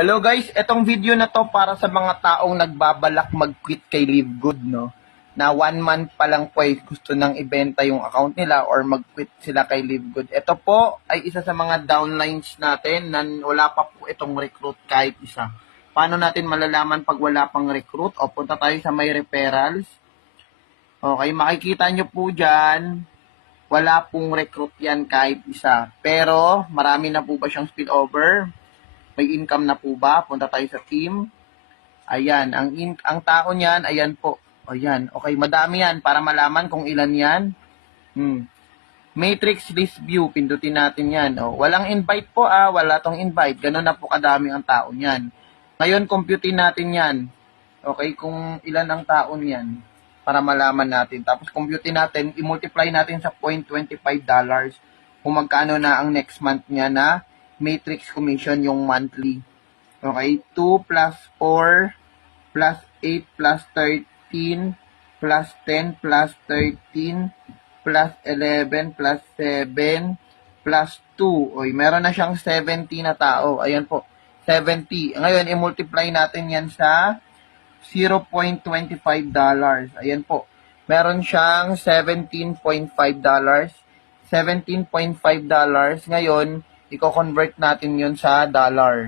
Hello guys, etong video na to para sa mga taong nagbabalak mag-quit kay Livegood, no? Na 1 month pa lang po ay gusto nang ibenta yung account nila or mag-quit sila kay Livegood. Ito po ay isa sa mga downlines natin na wala pa po itong recruit kahit isa. Paano natin malalaman pag wala pang recruit? O punta tayo sa may referrals. Okay, makikita nyo po dyan, wala pong recruit yan kahit isa. Pero marami na po ba siyang spillover? May income na po ba? Punta tayo sa team. Ayan, ang tao niyan, ayan po. Ayan, okay, madami yan para malaman kung ilan yan. Matrix list view, pindutin natin yan. Walang invite po wala tong invite. Ganun na po kadami ang tao niyan. Ngayon, computein natin yan. Okay, kung ilan ang tao niyan para malaman natin. Tapos computein natin, i-multiply natin sa $0.25 kung magkano na ang next month niya na matrix commission yung monthly. Okay, 2 plus 4 plus 8 plus 13 plus 10 plus 13 plus 11 plus 7 plus 2. Oy, meron na siyang 70 na tao. Ayan po, 70. Ngayon, i-multiply natin yan sa $0.25. Ayan po. Meron siyang $17.5. $17.5. Ngayon, i-convert natin yun sa dollar.